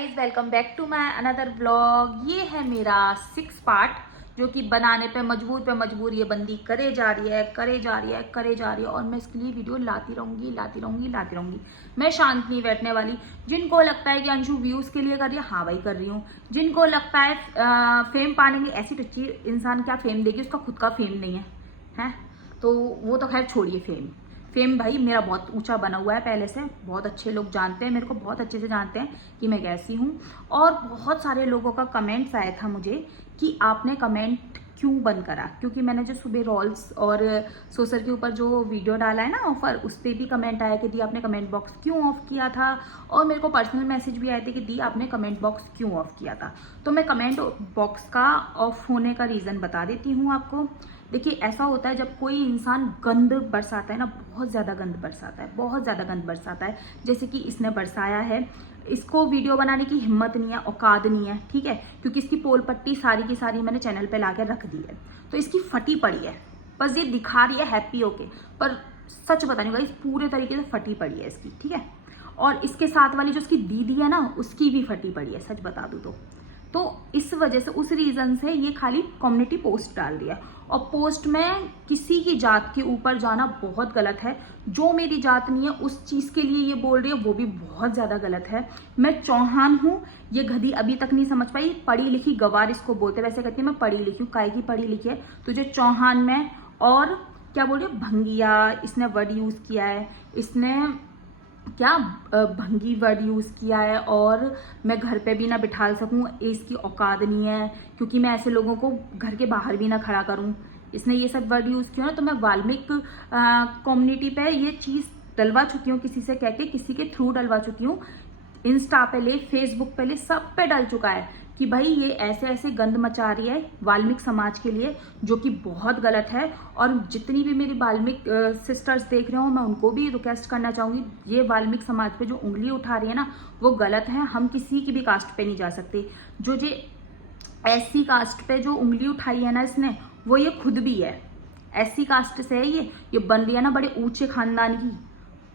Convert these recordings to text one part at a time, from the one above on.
Guys, welcome back to my another vlog. ये है मेरा 6 पार्ट जो कि बनाने पे मजबूर ये बंदी करे जा रही है और मैं इसके लिए वीडियो लाती रहूंगी। मैं शांत नहीं बैठने वाली। जिनको लगता है कि अंशु व्यूज के लिए कर रही है, हाँ भाई कर रही हूँ। जिनको लगता है फेम पाने की, ऐसी टच्ची इंसान क्या फेम देगी, उसका खुद का फेम नहीं है तो वो तो खैर छोड़िए। फेम भाई मेरा बहुत ऊंचा बना हुआ है पहले से। बहुत अच्छे लोग जानते हैं मेरे को, बहुत अच्छे से जानते हैं कि मैं कैसी हूँ। और बहुत सारे लोगों का कमेंट्स आया था मुझे कि आपने कमेंट क्यों बंद करा, क्योंकि मैंने जो सुबह रोल्स और सोसर के ऊपर जो वीडियो डाला है ना ऑफर, उस पर भी कमेंट आया कि दी आपने कमेंट बॉक्स क्यों ऑफ किया था। और मेरे को पर्सनल मैसेज भी आए थे कि दी आपने कमेंट बॉक्स क्यों ऑफ किया था। तो मैं कमेंट बॉक्स का ऑफ होने का रीज़न बता देती हूँ आपको। देखिए, ऐसा होता है जब कोई इंसान गंद बरसाता है ना, बहुत ज़्यादा गंद बरसाता है, जैसे कि इसने बरसाया है। इसको वीडियो बनाने की हिम्मत नहीं है, औकात नहीं है, ठीक है, क्योंकि इसकी पोल पट्टी सारी की सारी मैंने चैनल पे लाके रख दी है, तो इसकी फटी पड़ी है। बस ये दिखा रही है हैप्पी होके, पर सच बता नहीं भाई, पूरे तरीके से फटी पड़ी है इसकी, ठीक है। और इसके साथ वाली जो उसकी दीदी है ना, उसकी भी फटी पड़ी है, सच बता दूँ तो इस वजह से, उस रीज़न से ये खाली कम्युनिटी पोस्ट डाल दिया। और पोस्ट में किसी की जात के ऊपर जाना बहुत गलत है। जो मेरी जात नहीं है उस चीज़ के लिए ये बोल रही है, वो भी बहुत ज़्यादा गलत है। मैं चौहान हूँ, ये गधी अभी तक नहीं समझ पाई। पढ़ी लिखी गवार इसको बोलते, वैसे कहती है मैं पढ़ी लिखी हूँ, काय की पढ़ी लिखी है तुझे चौहान में। और क्या बोल रही है, भंगिया इसने वर्ड यूज़ किया है, इसने क्या भंगी वर्ड यूज़ किया है। और मैं घर पे भी ना बिठा सकूं, इसकी औकात नहीं है, क्योंकि मैं ऐसे लोगों को घर के बाहर भी ना खड़ा करूं। इसने ये सब वर्ड यूज़ किया ना, तो मैं वाल्मीकि कम्युनिटी पे ये चीज़ डलवा चुकी हूँ, किसी से कह के, किसी के थ्रू डलवा चुकी हूँ। इंस्टा पे ले, फेसबुक पे ले, सब पे डल चुका है कि भाई ये ऐसे ऐसे गंद मचा रही है वाल्मीकि समाज के लिए, जो कि बहुत गलत है। और जितनी भी मेरी वाल्मीकि सिस्टर्स देख रहे हो, मैं उनको भी रिक्वेस्ट करना चाहूँगी, ये वाल्मीकि समाज पे जो उंगली उठा रही है ना, वो गलत है। हम किसी की भी कास्ट पे नहीं जा सकते। जो एससी कास्ट पे जो उंगली उठाई है ना इसने, वो ये खुद भी है एससी कास्ट से है। ये बन रही है ना बड़े ऊंचे खानदान की,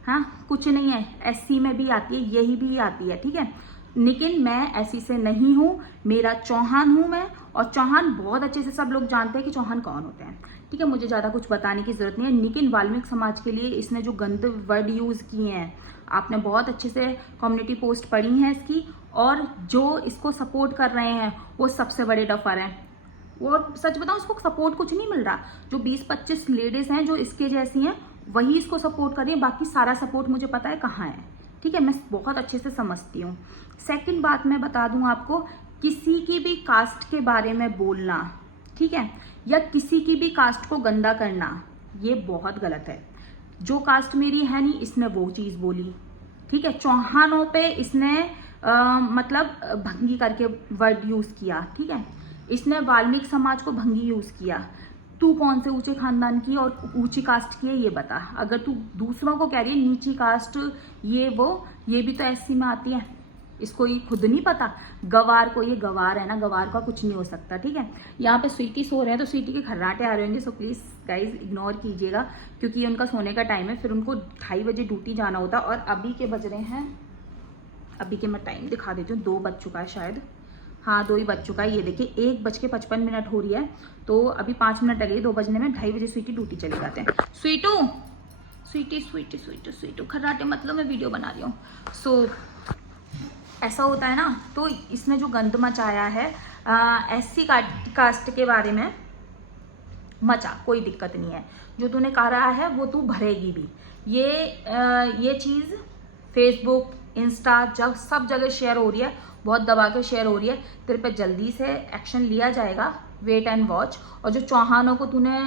हाँ कुछ नहीं है, एससी में भी आती है, यही भी आती है, ठीक है। लेकिन मैं ऐसी से नहीं हूँ, मेरा चौहान हूँ मैं। और चौहान बहुत अच्छे से सब लोग जानते हैं कि चौहान कौन होते हैं, ठीक है। मुझे ज़्यादा कुछ बताने की ज़रूरत नहीं है। लेकिन वाल्मीकि समाज के लिए इसने जो गंदे वर्ड यूज़ किए हैं, आपने बहुत अच्छे से कम्युनिटी पोस्ट पढ़ी हैं इसकी, और जो इसको सपोर्ट कर रहे हैं वो सबसे बड़े डफर हैं। वो सच बताऊँ, उसको सपोर्ट कुछ नहीं मिल रहा। जो 20-25 लेडीज़ हैं जो इसके जैसी हैं, वही इसको सपोर्ट कर रही है। बाकी सारा सपोर्ट मुझे पता है कहाँ है, ठीक है, मैं बहुत अच्छे से समझती हूँ। सेकंड बात मैं बता दूँ आपको, किसी की भी कास्ट के बारे में बोलना, ठीक है, या किसी की भी कास्ट को गंदा करना, ये बहुत गलत है। जो कास्ट मेरी है नहीं, इसने वो चीज़ बोली, ठीक है। चौहानों पे इसने मतलब भंगी करके वर्ड यूज़ किया, ठीक है। इसने वाल्मीकि समाज को भंगी यूज़ किया। तू कौन से ऊंचे खानदान की और ऊंची कास्ट की है ये बता। अगर तू दूसरों को कह रही है नीची कास्ट, ये वो, ये भी तो एससी में आती है, इसको ये खुद नहीं पता। गवार को, ये गवार है ना, गवार का कुछ नहीं हो सकता, ठीक है। यहाँ पे स्वीटी सो रहे हैं, तो स्वीटी के खर्राटे आ रहे होंगे, सो प्लीज़ गाइज इग्नोर कीजिएगा, क्योंकि ये उनका सोने का टाइम है, फिर उनको 2:30 बजे ड्यूटी जाना होता है। और अभी के बज रहे हैं, अभी के मैं टाइम दिखा देती हूँ, 2 बज चुका है शायद, हाँ 2 ही बज चुका है। ये देखिए 1:55 हो रही है, तो अभी 5 मिनट लगे 2 बजने में। 2:30 बजे स्वीटी ड्यूटी चले जाते हैं। स्वीटू खर्राटे मतलब मैं वीडियो बना रही हूँ। सो ऐसा होता है ना। तो इसने जो गंद मचाया है एससी कास्ट के बारे में, मचा, कोई दिक्कत नहीं है। जो तूने कहा है वो तू भरेगी भी। ये चीज़ फेसबुक, इंस्टा, जब सब जगह शेयर हो रही है, बहुत दबा के शेयर हो रही है। तेरे पे जल्दी से एक्शन लिया जाएगा, वेट एंड वॉच। और जो चौहानों को तूने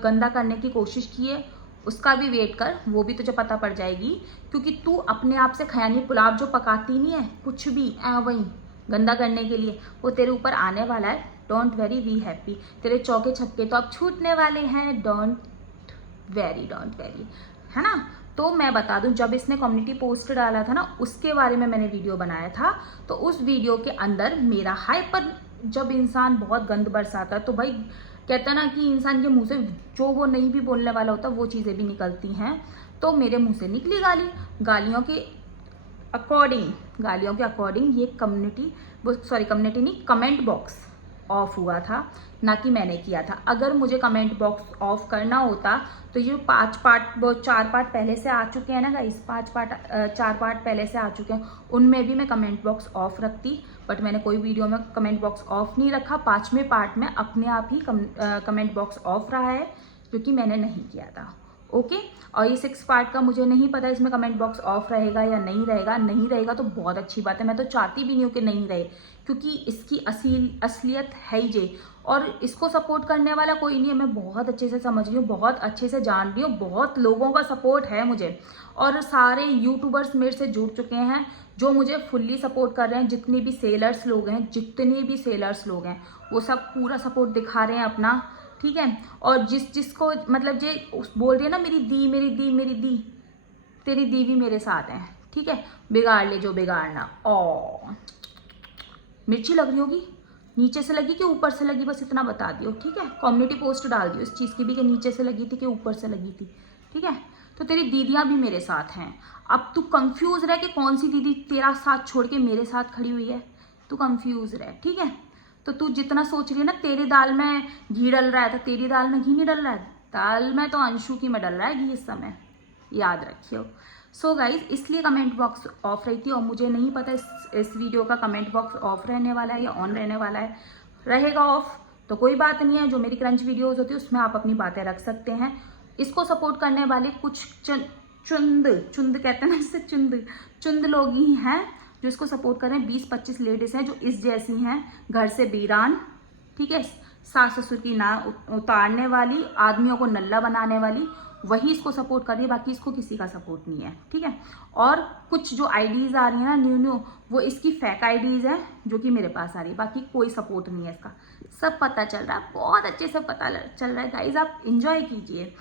गंदा करने की कोशिश की है, उसका भी वेट कर, वो भी तुझे पता पड़ जाएगी। क्योंकि तू अपने आप से खयानी पुलाव जो पकाती नहीं है, कुछ भी वही गंदा करने के लिए, वो तेरे ऊपर आने वाला है। Don't worry, we happy. तेरे चौके छक्के तो अब छूटने वाले हैं। डोंट वेरी, है ना। तो मैं बता दूं, जब इसने कम्युनिटी पोस्ट डाला था ना, उसके बारे में मैंने वीडियो बनाया था। तो उस वीडियो के अंदर मेरा हाइपर, जब इंसान बहुत गंद बरसाता है, तो भाई कहता ना कि इंसान के मुंह से जो वो नहीं भी बोलने वाला होता, वो चीज़ें भी निकलती हैं। तो मेरे मुंह से निकली गालियों के अकॉर्डिंग, गालियों के अकॉर्डिंग ये कम्युनिटी नहीं, कमेंट बॉक्स ऑफ हुआ था, ना कि मैंने किया था। अगर मुझे कमेंट बॉक्स ऑफ करना होता तो ये 5 पार्ट, वो 4 पार्ट पहले से आ चुके हैं ना गाइस, 4 पार्ट पहले से आ चुके हैं, उनमें भी मैं कमेंट बॉक्स ऑफ रखती, बट मैंने कोई वीडियो में कमेंट बॉक्स ऑफ नहीं रखा। 5वें पार्ट में अपने आप ही कमेंट बॉक्स ऑफ रहा है, क्योंकि मैंने नहीं किया था। ओके, और ये 6 पार्ट का मुझे नहीं पता इसमें कमेंट बॉक्स ऑफ रहेगा या नहीं रहेगा। नहीं रहेगा तो बहुत अच्छी बात है, मैं तो चाहती भी नहीं हूँ कि नहीं रहे, क्योंकि इसकी असलियत है ही ये, और इसको सपोर्ट करने वाला कोई नहीं है। मैं बहुत अच्छे से समझ रही हूँ, बहुत अच्छे से जान रही हूँ, बहुत लोगों का सपोर्ट है मुझे, और सारे यूट्यूबर्स मेरे से जुड़ चुके हैं जो मुझे फुल्ली सपोर्ट कर रहे हैं। जितने भी सेलर्स लोग हैं वो सब पूरा सपोर्ट दिखा रहे हैं अपना, ठीक है। और जिसको मतलब जे बोल रही है ना मेरी दी, तेरी दी भी मेरे साथ है, ठीक है। बिगाड़ ले जो बिगाड़ना। ओ मिर्ची लग रही होगी, नीचे से लगी कि ऊपर से लगी, बस इतना बता दियो, ठीक है। कम्युनिटी पोस्ट डाल दियो इस चीज़ की भी कि नीचे से लगी थी कि ऊपर से लगी थी, ठीक है। तो तेरी दीदियाँ भी मेरे साथ हैं। अब तू कंफ्यूज रह कि कौन सी दीदी तेरा साथ छोड़ के मेरे साथ खड़ी हुई है, तू कंफ्यूज रह, ठीक है। तो तू जितना सोच रही है ना तेरी दाल में घी डल रहा है, तो तेरी दाल में घी नहीं डल रहा है, दाल में तो अंशु की में डल रहा है घी इस समय, याद रखियो। सो गाइज, इसलिए कमेंट बॉक्स ऑफ रही थी, और मुझे नहीं पता इस वीडियो का कमेंट बॉक्स ऑफ रहने वाला है या ऑन रहने वाला है। रहेगा ऑफ तो कोई बात नहीं है, जो मेरी क्रंच वीडियोज़ होती है उसमें आप अपनी बातें रख सकते हैं। इसको सपोर्ट करने वाले कुछ चुंद कहते हैं ना, इससे चुंद लोग ही हैं जो इसको सपोर्ट कर रहे हैं। 20-25 लेडीज़ हैं जो इस जैसी हैं, घर से बीरान, ठीक है, सास ससुर की ना उतारने वाली, आदमियों को नल्ला बनाने वाली, वही इसको सपोर्ट कर रही है, बाकी इसको किसी का सपोर्ट नहीं है, ठीक है। और कुछ जो आईडीज़ आ रही है ना न्यू वो इसकी फेक आईडीज़ है जो कि मेरे पास आ रही है, बाकी कोई सपोर्ट नहीं है इसका। सब पता चल रहा है, बहुत अच्छे से पता चल रहा है गाइज, आप इंजॉय कीजिए,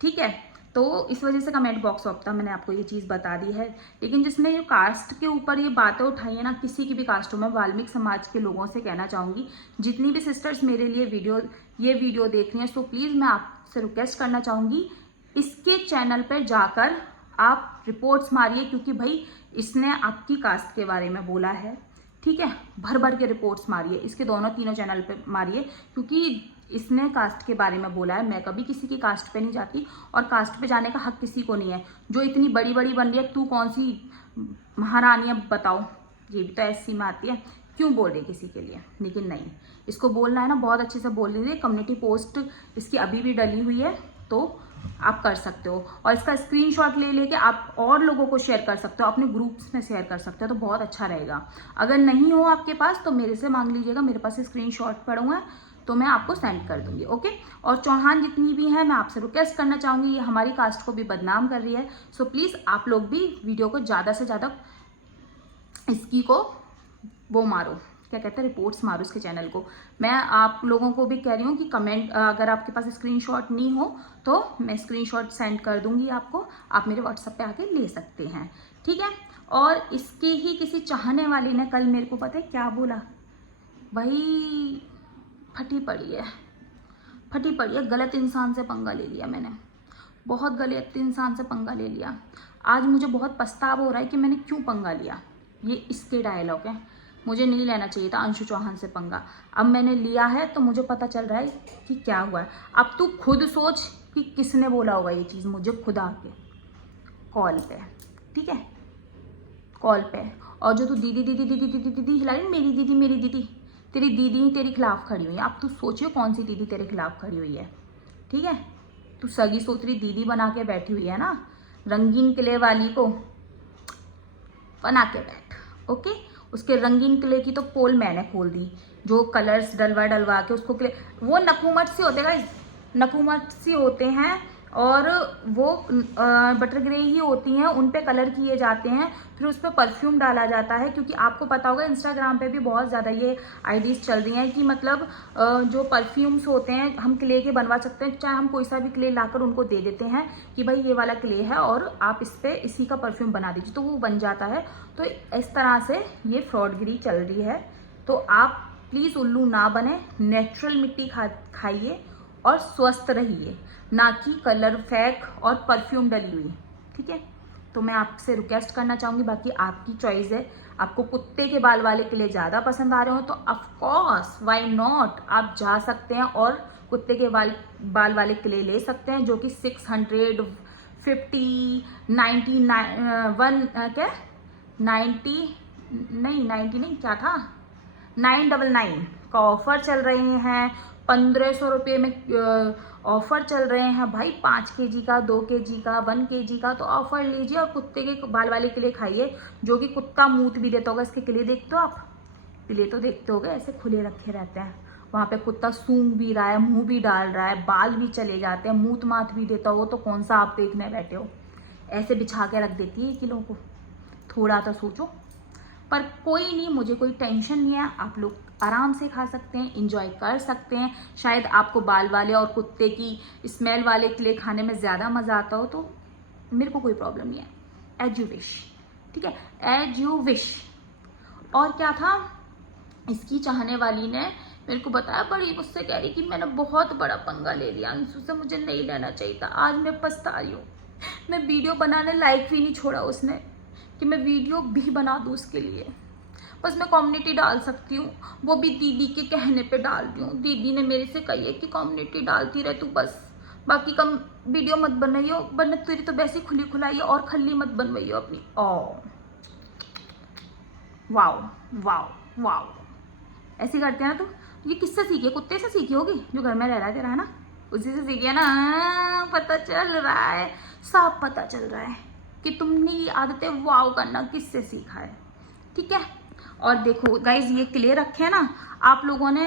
ठीक है। तो इस वजह से कमेंट बॉक्स ऑफ था, मैंने आपको ये चीज़ बता दी है। लेकिन जिसने ये कास्ट के ऊपर ये बातें उठाई है ना, किसी की भी कास्ट हो, मैं वाल्मीकि समाज के लोगों से कहना चाहूँगी, जितनी भी सिस्टर्स मेरे लिए ये वीडियो देख रही हैं, सो प्लीज़ मैं आपसे रिक्वेस्ट करना चाहूँगी, इसके चैनल पर जाकर आप रिपोर्ट्स मारिए, क्योंकि भाई इसने आपकी कास्ट के बारे में बोला है, ठीक है। भर के रिपोर्ट्स मारिए, इसके तीनों चैनल पे मारिए, क्योंकि इसने कास्ट के बारे में बोला है। मैं कभी किसी की कास्ट पे नहीं जाती, और कास्ट पे जाने का हक किसी को नहीं है। जो इतनी बड़ी बन रही है, तू कौन सी महारानी है बताओ, ये भी तो ऐसी में आती है, क्यों बोल रही किसी के लिए। लेकिन नहीं, इसको बोलना है ना, बहुत अच्छे से बोल लीजिए। कम्युनिटी पोस्ट इसकी अभी भी डली हुई है, तो आप कर सकते हो, और इसका स्क्रीनशॉट ले लेके आप और लोगों को शेयर कर सकते हो, अपने ग्रुप्स में शेयर कर सकते हो, तो बहुत अच्छा रहेगा। अगर नहीं हो आपके पास तो मेरे से मांग लीजिएगा, मेरे पास स्क्रीनशॉट पड़ा हुआ है, तो मैं आपको सेंड कर दूंगी, ओके। और चौहान जितनी भी हैं, मैं आपसे रिक्वेस्ट करना चाहूँगी, ये हमारी कास्ट को भी बदनाम कर रही है, सो प्लीज़ आप लोग भी वीडियो को ज़्यादा से ज़्यादा इसकी को वो मारो, क्या कहते हैं, रिपोर्ट्स मारो इसके चैनल को। मैं आप लोगों को भी कह रही हूँ कि कमेंट, अगर आपके पास स्क्रीनशॉट नहीं हो तो मैं स्क्रीनशॉट सेंड कर दूंगी आपको, आप मेरे व्हाट्सएप पे आके ले सकते हैं, ठीक है। और इसके ही किसी चाहने वाली ने कल मेरे को पता है क्या बोला, भाई फटी पड़ी है, गलत इंसान से पंगा ले लिया मैंने, बहुत गलत इंसान से पंगा ले लिया। आज मुझे बहुत पछतावा हो रहा है कि मैंने क्यों पंगा लिया। ये इसके डायलॉग हैं, मुझे नहीं लेना चाहिए था अंशु चौहान से पंगा, अब मैंने लिया है तो मुझे पता चल रहा है कि क्या हुआ है। अब तू खुद सोच कि किसने बोला होगा ये चीज़ मुझे, खुद आके कॉल पे, ठीक है, कॉल पे। और जो तू दीदी हिला रही, मेरी दीदी, तेरी दीदी ही तेरे खिलाफ खड़ी हुई है। अब तू सोचियो कौन सी दीदी तेरे खिलाफ खड़ी हुई है, ठीक है। तू सगी सोतरी दीदी बना के बैठी हुई है ना, रंगीन किले वाली को बना के बैठ, ओके। उसके रंगीन किले की तो पोल मैंने खोल दी, जो कलर्स डलवा के उसको किले, वो नकुमट से होते गाइस, नकुमट से होते हैं, और वो बटर ग्रे ही होती हैं, उन पे कलर किए जाते हैं, फिर उस पर परफ्यूम डाला जाता है। क्योंकि आपको पता होगा इंस्टाग्राम पे भी बहुत ज़्यादा ये आईडीज़ चल रही हैं कि मतलब जो परफ्यूम्स होते हैं हम क्ले के बनवा सकते हैं, चाहे हम कोई सा भी क्ले लाकर उनको दे देते हैं कि भाई ये वाला क्ले है और आप इस पर इसी का परफ्यूम बना दीजिए, तो वो बन जाता है। तो इस तरह से ये फ्रॉडगिरी चल रही है, तो आप प्लीज़ उल्लू ना बने, नेचुरल मिट्टी खाइए और स्वस्थ रहिए, ना कि कलर फेक और परफ्यूम डली हुई, ठीक है। तो मैं आपसे रिक्वेस्ट करना चाहूँगी, बाकी आपकी चॉइस है। आपको कुत्ते के बाल वाले क्ले ज़्यादा पसंद आ रहे हो तो ऑफ कोर्स व्हाई नॉट, आप जा सकते हैं और कुत्ते के बाल वाले क्ले ले सकते हैं, जो कि 650 90 क्या था 999 का ऑफर चल रहे हैं। 1500 रुपये में ऑफर चल रहे हैं भाई, 5 kg का, 2 kg का, 1 kg का। तो ऑफर लीजिए और कुत्ते के बाल वाले किले खाइए, जो कि कुत्ता मूत भी देता होगा। इसके किले देखते हो आप, किले तो देखते होगे, ऐसे खुले रखे रहते हैं। वहाँ पे कुत्ता सूंघ भी रहा है, मुंह भी डाल रहा है, बाल भी चले जाते हैं, मूत मात भी देता हो, तो कौन सा आप देखने बैठे हो। ऐसे बिछा के रख देती है किलों को, थोड़ा तो सोचो। पर कोई नहीं, मुझे कोई टेंशन नहीं है, आप लोग आराम से खा सकते हैं, इंजॉय कर सकते हैं। शायद आपको बाल वाले और कुत्ते की स्मेल वाले क्ले खाने में ज़्यादा मज़ा आता हो, तो मेरे को कोई प्रॉब्लम नहीं है, एज यू विश, ठीक है, एज यू विश। और क्या था, इसकी चाहने वाली ने मेरे को बताया, बड़ी मुझसे कह रही कि मैंने बहुत बड़ा पंगा ले लिया अंशु से, मुझे नहीं लेना चाहिए था। आज मैं पछता रही हूँ, मैं वीडियो बनाने लायक भी नहीं छोड़ा उसने कि मैं वीडियो भी बना दूँ उसके लिए। बस मैं कम्युनिटी डाल सकती हूँ, वो भी दीदी के कहने पे डाल रही हूँ। दीदी ने मेरे से कही है कि कम्युनिटी डालती रह तू, बस बाकी कम वीडियो मत बनाइयो, वरना तेरी तो वैसे खुली खुलाई है, और खल्ली मत बनवाइयो अपनी। ओ वाओ वाओ वाओ, ऐसे करते हैं ना। तो ये किससे सीखी है, कुत्ते से सीखी होगी जो घर में रह रहा है ना, उसी से सीखी है ना। पता चल रहा है, साफ पता चल रहा है कि तुमने ये आदतें वाव करना किससे सीखा है, ठीक है। और देखो गाइज, ये क्ले रखे हैं ना आप लोगों ने,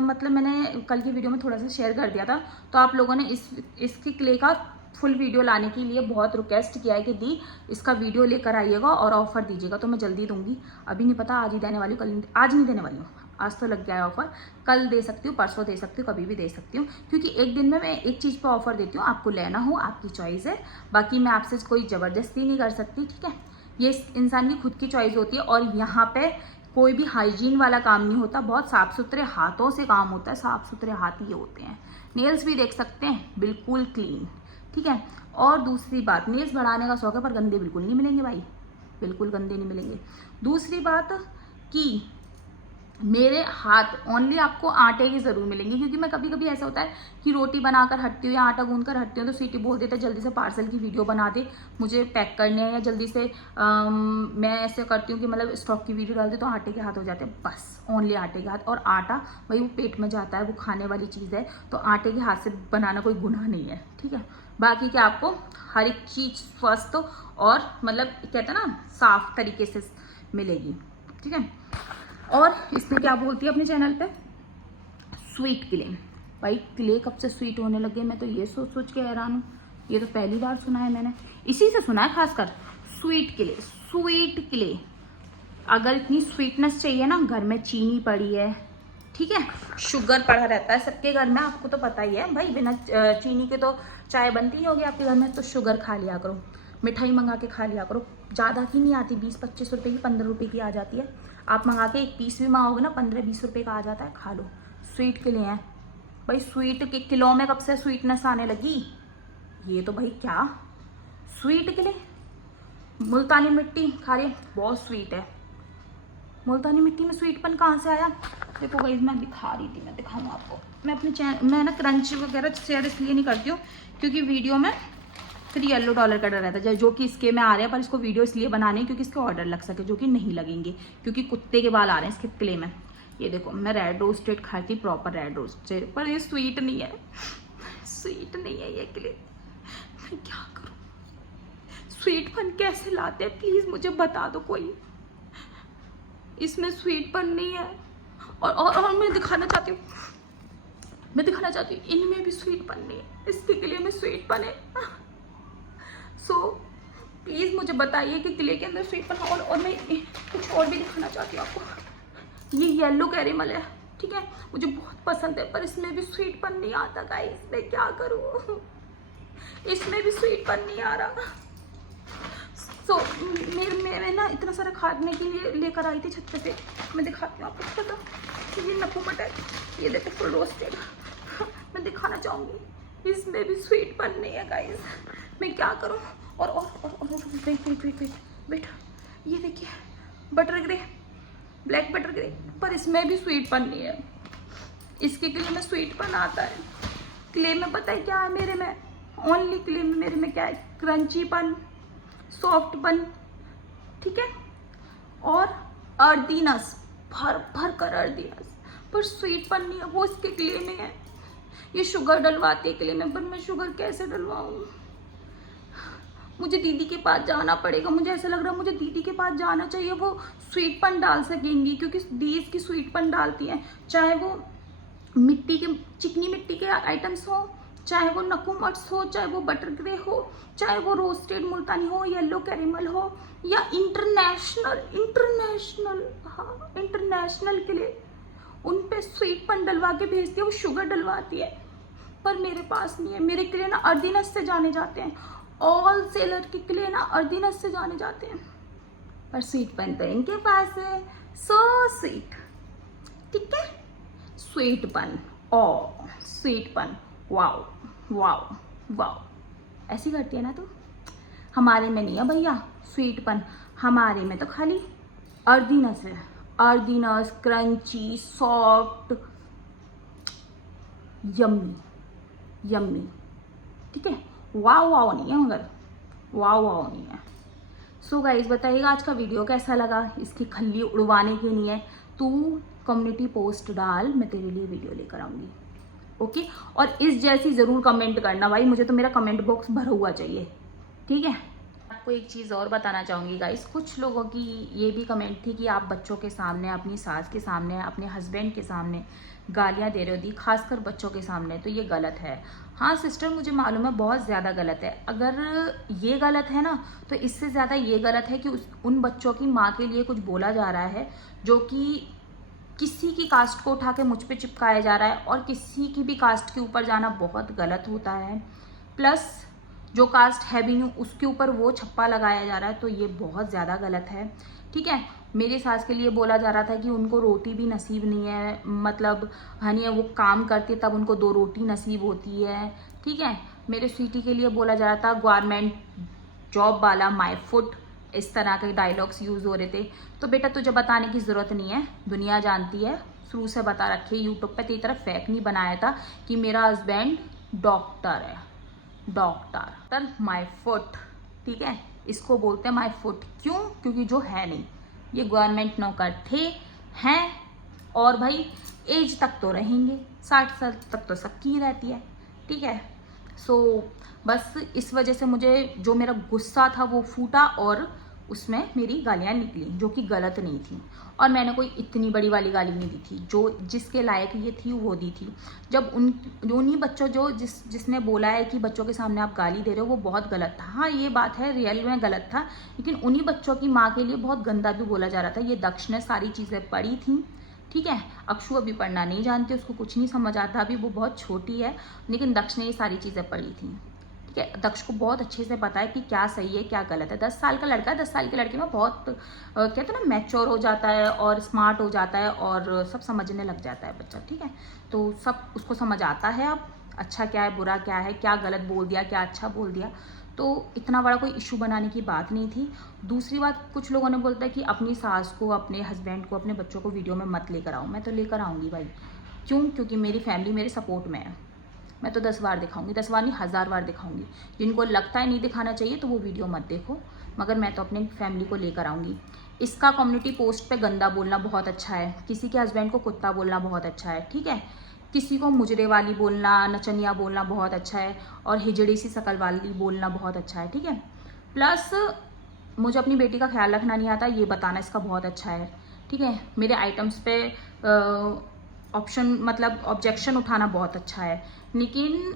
मतलब मैंने कल की वीडियो में थोड़ा सा शेयर कर दिया था, तो आप लोगों ने इसकी क्ले का फुल वीडियो लाने के लिए बहुत रिक्वेस्ट किया है कि दी इसका वीडियो लेकर आइएगा और ऑफर दीजिएगा। तो मैं जल्दी दूंगी, अभी नहीं पता आज ही देने वाली हूँ, कल आज नहीं देने वाली हूँ। आज तो लग गया है ऑफर, कल दे सकती हूँ, परसों दे सकती हूँ, कभी भी दे सकती हूँ, क्योंकि एक दिन में मैं एक चीज़ पर ऑफर देती हूँ। आपको लेना हो आपकी चॉइस है, बाकी मैं आपसे कोई ज़बरदस्ती नहीं कर सकती, ठीक है। ये इंसान की खुद की चॉइस होती है। और यहाँ पे कोई भी हाइजीन वाला काम नहीं होता, बहुत साफ़ सुथरे हाथों से काम होता है, साफ़ सुथरे हाथ ही होते हैं। नेल्स भी देख सकते हैं, बिल्कुल क्लीन, ठीक है। और दूसरी बात, नेल्स बढ़ाने का शौक है, पर गंदे बिल्कुल नहीं मिलेंगे भाई, बिल्कुल गंदे नहीं मिलेंगे। दूसरी बात कि मेरे हाथ ओनली आपको आटे की ज़रूर मिलेंगी, क्योंकि मैं कभी कभी ऐसा होता है कि रोटी बनाकर हटती हूँ या आटा गूंद कर हटती हूँ, तो सीटी बोल देते जल्दी से पार्सल की वीडियो बना दे, मुझे पैक करने हैं, या जल्दी से मैं ऐसे करती हूँ कि मतलब स्टॉक की वीडियो डाल दे, तो आटे के हाथ हो जाते हैं, बस ओनली आटे के हाथ। और आटा भाई वो पेट में जाता है, वो खाने वाली चीज़ है, तो आटे के हाथ से बनाना कोई गुनाह नहीं है, ठीक है। बाकी क्या आपको हर एक चीज़ स्वस्थ और मतलब कहते हैं ना साफ तरीके से मिलेगी, ठीक है। और इसमें क्या बोलती है अपने चैनल पे, स्वीट क्ले। भाई क्ले कब से स्वीट होने लगे, मैं तो ये सोच सोच के हैरान हूँ, ये तो पहली बार सुना है मैंने, इसी से सुना है खासकर, स्वीट क्ले। स्वीट क्ले, अगर इतनी स्वीटनेस चाहिए ना, घर में चीनी पड़ी है, ठीक है, शुगर पड़ा रहता है सबके घर में, आपको तो पता ही है भाई, बिना चीनी के तो चाय बनती नहीं होगी आपके घर में, तो शुगर खा लिया करो, मिठाई मंगा के खा लिया करो, ज़्यादा की नहीं आती, 20-25 रुपये की, 15 रुपये की आ जाती है। आप मंगा के एक पीस भी मंगाओगे ना, 15-20 रुपये का आ जाता है, खा लो। स्वीट के लिए हैं भाई, स्वीट के किलो में कब से स्वीटनेस आने लगी, ये तो भाई क्या स्वीट के लिए। मुल्तानी मिट्टी खा रही, बहुत स्वीट है, मुल्तानी मिट्टी में स्वीटपन कहाँ से आया। देखो गाइस, मैं दिखा रही थी, मैं दिखाऊँ आपको, मैं अपने चैनल में ना क्रंच वगैरह शेयर इसलिए नहीं करती हूँ क्योंकि वीडियो में फिर येलो डॉलर का डर रहता है, जो कि इसके में आ रहे हैं, पर इसको वीडियो इसलिए बनाने क्योंकि इसके ऑर्डर लग सके, जो कि नहीं लगेंगे क्योंकि कुत्ते के बाल आ रहे हैं इसके क्ले में। ये देखो, मैं रेड रोस्टेड खाती, प्रॉपर रेड रोस्टेड, पर ये स्वीट नहीं है, स्वीट नहीं है ये क्ले, मैं क्या करूँ। स्वीटपन कैसे लाते हैं प्लीज़ मुझे बता दो कोई, इसमें स्वीटपन नहीं है। और मैं दिखाना चाहती हूँ, इनमें भी स्वीटपन नहीं है, इसके क्ले में स्वीटपन है। सो प्लीज़ मुझे बताइए कि क्ले के अंदर स्वीटपन। और मैं कुछ और भी दिखाना चाहती हूँ आपको, ये येलो कैरेमल है, ठीक है, मुझे बहुत पसंद है, पर इसमें भी स्वीटपन नहीं आता गाइस, मैं क्या करूँ, इसमें भी स्वीटपन नहीं आ रहा। सो मैं ना इतना सारा खाने के लिए लेकर आई थी छत पे से, मैं दिखाती हूँ आपको, पता ये नकू मटर, ये देखो फुल रोस्टेड, मैं दिखाना चाहूँगी, इसमें भी स्वीट बन नहीं है गाइस, मैं क्या करूँ। और वेट, ये देखिए butter grey, black butter grey, पर इसमें भी स्वीट पन नहीं है। इसके क्ले में स्वीट पन आता है। क्ले में पता है क्या है मेरे में, ओनली क्ले में मेरे में क्या है, क्रंची पन, सॉफ्ट पन, ठीक है, और अर्दीनस, भर भर कर अर्दीनस, पर स्वीट पन नहीं है, वो इसके क्ले में है। ये शुगर डलवाती है क्ले में, पर मैं शुगर कैसे डलवाऊँ। मुझे दीदी के पास जाना पड़ेगा, मुझे ऐसा लग रहा है मुझे दीदी के पास जाना चाहिए, वो स्वीटपन डाल सकेंगी, क्योंकि दी इसकी स्वीटपन डालती हैं, चाहे वो मिट्टी के, चिकनी मिट्टी के आइटम्स हो, चाहे वो नकुमट्स हो, चाहे वो बटर ग्रे हो, चाहे वो रोस्टेड मुल्तानी हो, येलो कैरेमल हो, या इंटरनेशनल के लिए उन पे स्वीटपन डलवा के भेजती है, वो शुगर डलवाती है, पर मेरे पास नहीं है। मेरे के लिए ना अर्दीनस से जाने जाते हैं, ऑल सेलर के लिए ना अर्दीनस से जाने जाते हैं, पर स्वीटपन तो इनके पास है। सो स्वीट, ठीक है, स्वीटपन, ओ स्वीटपन, वाओ वाओ वाओ, ऐसी करती है ना तू। हमारे में नहीं है भैया स्वीटपन, हमारे में तो खाली अर्दीनस है, अर्दीनस, क्रंची, सॉफ्ट, यम्मी यम्मी, ठीक है, वाव वाव नहीं है, मगर वाव वाव नहीं है। सो गाइस बताइएगा आज का वीडियो कैसा लगा। इसकी खल्ली उड़वाने की नहीं है, तू कम्युनिटी पोस्ट डाल, मैं तेरे लिए वीडियो लेकर आऊँगी, ओके। और इस जैसी ज़रूर कमेंट करना भाई, मुझे तो मेरा कमेंट बॉक्स भरा हुआ चाहिए, ठीक है। आपको एक चीज़ और बताना चाहूँगी गाइस, कुछ लोगों की ये भी कमेंट थी कि आप बच्चों के सामने, अपनी सास के सामने, अपने हस्बैंड के सामने गालियाँ दे रहे हो दी, खासकर बच्चों के सामने, तो ये गलत है। हाँ सिस्टर, मुझे मालूम है बहुत ज़्यादा गलत है। अगर ये गलत है ना, तो इससे ज़्यादा ये गलत है कि उन बच्चों की माँ के लिए कुछ बोला जा रहा है, जो कि किसी की कास्ट को उठा के मुझ पे चिपकाया जा रहा है, और किसी की भी कास्ट के ऊपर जाना बहुत गलत होता है। प्लस जो कास्ट है भी नहीं उसके ऊपर वो छप्पा लगाया जा रहा है, तो ये बहुत ज़्यादा गलत है, ठीक है। मेरी सास के लिए बोला जा रहा था कि उनको रोटी भी नसीब नहीं है, मतलब हनी वो काम करती तब उनको 2 रोटी नसीब होती है, ठीक है। मेरे स्वीटी के लिए बोला जा रहा था गवर्नमेंट जॉब वाला, माय फुट, इस तरह के डायलॉग्स यूज़ हो रहे थे। तो बेटा तुझे बताने की ज़रूरत नहीं है, दुनिया जानती है, शुरू से बता रखे, यूट्यूब पे तेरी तरफ फेक नहीं बनाया था कि मेरा हस्बैंड डॉक्टर है, डॉक्टर माय फुट, ठीक है, इसको बोलते हैं माय फुट। क्यों? क्योंकि जो है नहीं, ये गवर्नमेंट नौकर थे, हैं, और भाई एज तक तो रहेंगे, 60 साल तक तो सबकी रहती है, ठीक है। सो बस इस वजह से मुझे जो मेरा गुस्सा था वो फूटा, और उसमें मेरी गालियाँ निकली जो कि गलत नहीं थी, और मैंने कोई इतनी बड़ी वाली गाली नहीं दी थी, जो जिसके लायक ये थी वो दी थी। जब उन्हीं बच्चों जिसने बोला है कि बच्चों के सामने आप गाली दे रहे हो, वो बहुत गलत था। हाँ ये बात है, रियल में गलत था, लेकिन उन्हीं बच्चों की माँ के लिए बहुत गंदा भी बोला जा रहा था। ये दक्ष ने सारी चीज़ें पढ़ी थी, ठीक है। अक्षु अभी पढ़ना नहीं जानती, उसको कुछ नहीं समझ आता, अभी वो बहुत छोटी है, लेकिन दक्ष ने ये सारी चीज़ें पढ़ी थी, ठीक है। दक्ष को बहुत अच्छे से पता है कि क्या सही है क्या गलत है। 10 साल का लड़का है, 10 साल की लड़की में बहुत कहते हैं ना मैच्योर हो जाता है और स्मार्ट हो जाता है, और सब समझने लग जाता है बच्चा, ठीक है। तो सब उसको समझ आता है अब, अच्छा क्या है बुरा क्या है, क्या गलत बोल दिया क्या अच्छा बोल दिया, तो इतना बड़ा कोई इशू बनाने की बात नहीं थी। दूसरी बात, कुछ लोगों ने बोलता है कि अपनी सास को, अपने हस्बैंड को, अपने बच्चों को वीडियो में मत लेकर आओ। मैं तो लेकर आऊँगी भाई, क्यों? क्योंकि मेरी फैमिली मेरे सपोर्ट में है। मैं तो 10 बार दिखाऊंगी, 10 बार नहीं 1000 बार दिखाऊंगी। जिनको लगता है नहीं दिखाना चाहिए तो वो वीडियो मत देखो, मगर मैं तो अपने फैमिली को लेकर आऊँगी। इसका कम्युनिटी पोस्ट पे गंदा बोलना बहुत अच्छा है, किसी के हस्बैंड को कुत्ता बोलना बहुत अच्छा है, ठीक है। किसी को मुजरे वाली बोलना, नचनिया बोलना बहुत अच्छा है, और हिजड़ी सी शकल वाली बोलना बहुत अच्छा है, ठीक है। प्लस मुझे अपनी बेटी का ख्याल रखना नहीं आता, ये बताना इसका बहुत अच्छा है, ठीक है। मेरे आइटम्स पे ऑब्जेक्शन उठाना बहुत अच्छा है, लेकिन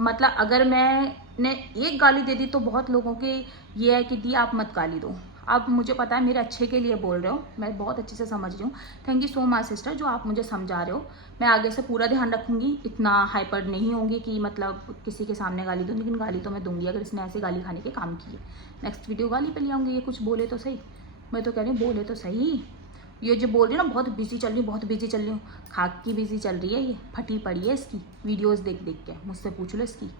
मतलब अगर मैंने एक गाली दे दी तो बहुत लोगों के ये है कि दी आप मत गाली दो। अब मुझे पता है मेरे अच्छे के लिए बोल रहे हो, मैं बहुत अच्छे से समझ रही हूँ। Thank you so much sister जो आप मुझे समझा रहे हो। मैं आगे से पूरा ध्यान रखूँगी, इतना हाइपर नहीं होंगी कि मतलब किसी के सामने गाली दूँ, लेकिन गाली तो मैं दूंगी अगर इसने ऐसे गाली खाने के काम किए। नेक्स्ट वीडियो गाली पे ले आऊँगी, ये कुछ बोले तो सही, मैं तो कह रही हूँ बोले तो सही, ये जो बोल रही है ना बहुत बिजी चल रही हूँ, बहुत बिजी चल रही हूँ, खाक की बिजी चल रही है, ये फटी पड़ी है इसकी वीडियोस देख देख के, मुझसे पूछ लो इसकी,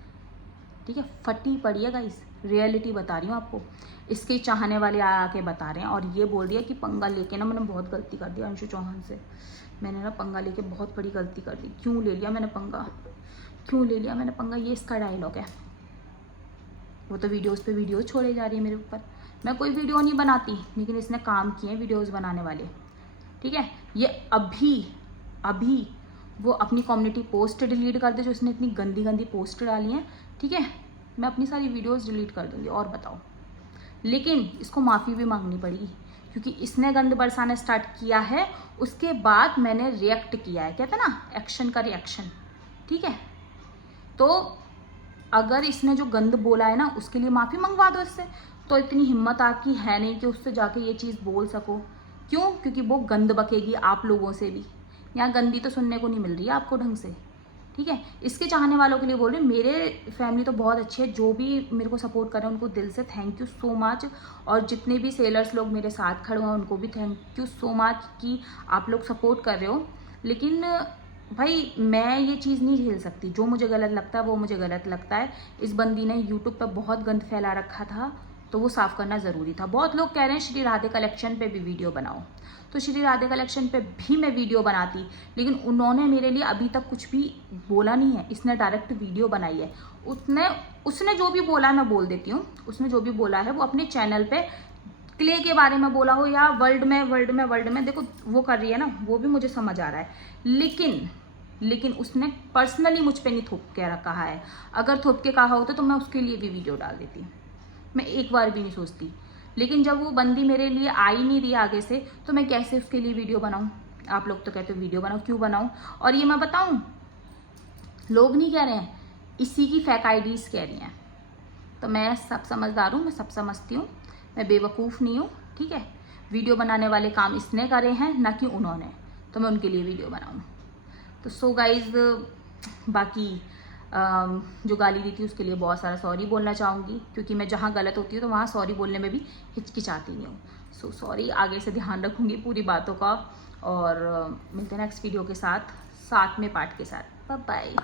ठीक है, फटी पड़ी है गाइस, रियलिटी बता रही हूँ आपको। इसके चाहने वाले आके बता रहे हैं और ये बोल रही है कि पंगा लेके ना मैंने बहुत गलती कर दी अंशु चौहान से, मैंने ना पंगा लेके बहुत बड़ी गलती कर दी। क्यों ले लिया मैंने पंगा, क्यों ले लिया मैंने पंगा, ये इसका डायलॉग है। वो तो वीडियोस पे वीडियोस छोड़े जा रही है मेरे ऊपर, मैं कोई वीडियो नहीं बनाती, लेकिन इसने काम किए वीडियोस बनाने वाले, ठीक है। ये अभी वो अपनी कम्युनिटी पोस्ट डिलीट कर दे, जो इसने इतनी गंदी गंदी पोस्ट डाली हैं, ठीक है, मैं अपनी सारी वीडियोस डिलीट कर दूंगी और बताओ। लेकिन इसको माफ़ी भी मांगनी पड़ेगी, क्योंकि इसने गंद बरसाना स्टार्ट किया है, उसके बाद मैंने रिएक्ट किया है, कहते हैं ना एक्शन का रिएक्शन, ठीक है। तो अगर इसने जो गंद बोला है ना उसके लिए माफ़ी मंगवा दो इससे, तो इतनी हिम्मत आपकी है नहीं कि उससे जाके ये चीज़ बोल सको। क्यों? क्योंकि वो गंद बकेगी आप लोगों से भी, यहाँ गंदी तो सुनने को नहीं मिल रही है आपको ढंग से, ठीक है। इसके चाहने वालों के लिए बोल रही हूँ, मेरे फैमिली तो बहुत अच्छी है, जो भी मेरे को सपोर्ट कर रहे हैं उनको दिल से थैंक यू सो मच, और जितने भी सेलर्स लोग मेरे साथ खड़े हैं उनको भी थैंक यू सो मच कि आप लोग सपोर्ट कर रहे हो। लेकिन भाई मैं ये चीज़ नहीं झेल सकती, जो मुझे गलत लगता है वो मुझे गलत लगता है। इस बंदी ने यूट्यूब पर बहुत गंद फैला रखा था, तो वो साफ़ करना ज़रूरी था। बहुत लोग कह रहे हैं श्री राधे कलेक्शन पे भी वीडियो बनाओ, तो श्री राधे कलेक्शन पे भी मैं वीडियो बनाती, लेकिन उन्होंने मेरे लिए अभी तक कुछ भी बोला नहीं है। इसने डायरेक्ट वीडियो बनाई है, उसने जो भी बोला है मैं बोल देती हूँ, उसने जो भी बोला है वो अपने चैनल पे क्ले के बारे में बोला हो या वर्ल्ड में देखो वो कर रही है ना, वो भी मुझे समझ आ रहा है, लेकिन उसने पर्सनली मुझ पे नहीं थोप के कहा है। अगर थोप के कहा होता तो मैं उसके लिए भी वीडियो डाल देती, मैं एक बार भी नहीं सोचती। लेकिन जब वो बंदी मेरे लिए आ ही नहीं रही आगे से, तो मैं कैसे उसके लिए वीडियो बनाऊं? आप लोग तो कहते हो वीडियो बनाओ, क्यों बनाऊं? और ये मैं बताऊं, लोग नहीं कह रहे हैं, इसी की फेक आईडीज कह रही हैं। तो मैं सब समझदार हूँ, मैं सब समझती हूँ, मैं बेवकूफ़ नहीं हूँ, ठीक है। वीडियो बनाने वाले काम इसने करे हैं ना कि उन्होंने, तो मैं उनके लिए वीडियो बनाऊँ। तो सो गाइज, बाकी जो गाली दी थी उसके लिए बहुत सारा सॉरी बोलना चाहूँगी, क्योंकि मैं जहाँ गलत होती हूँ तो वहाँ सॉरी बोलने में भी हिचकिचाती नहीं हूँ। सो सॉरी, आगे से ध्यान रखूँगी पूरी बातों का, और मिलते हैं नेक्स्ट वीडियो के साथ, 7वें पार्ट के साथ। Bye bye.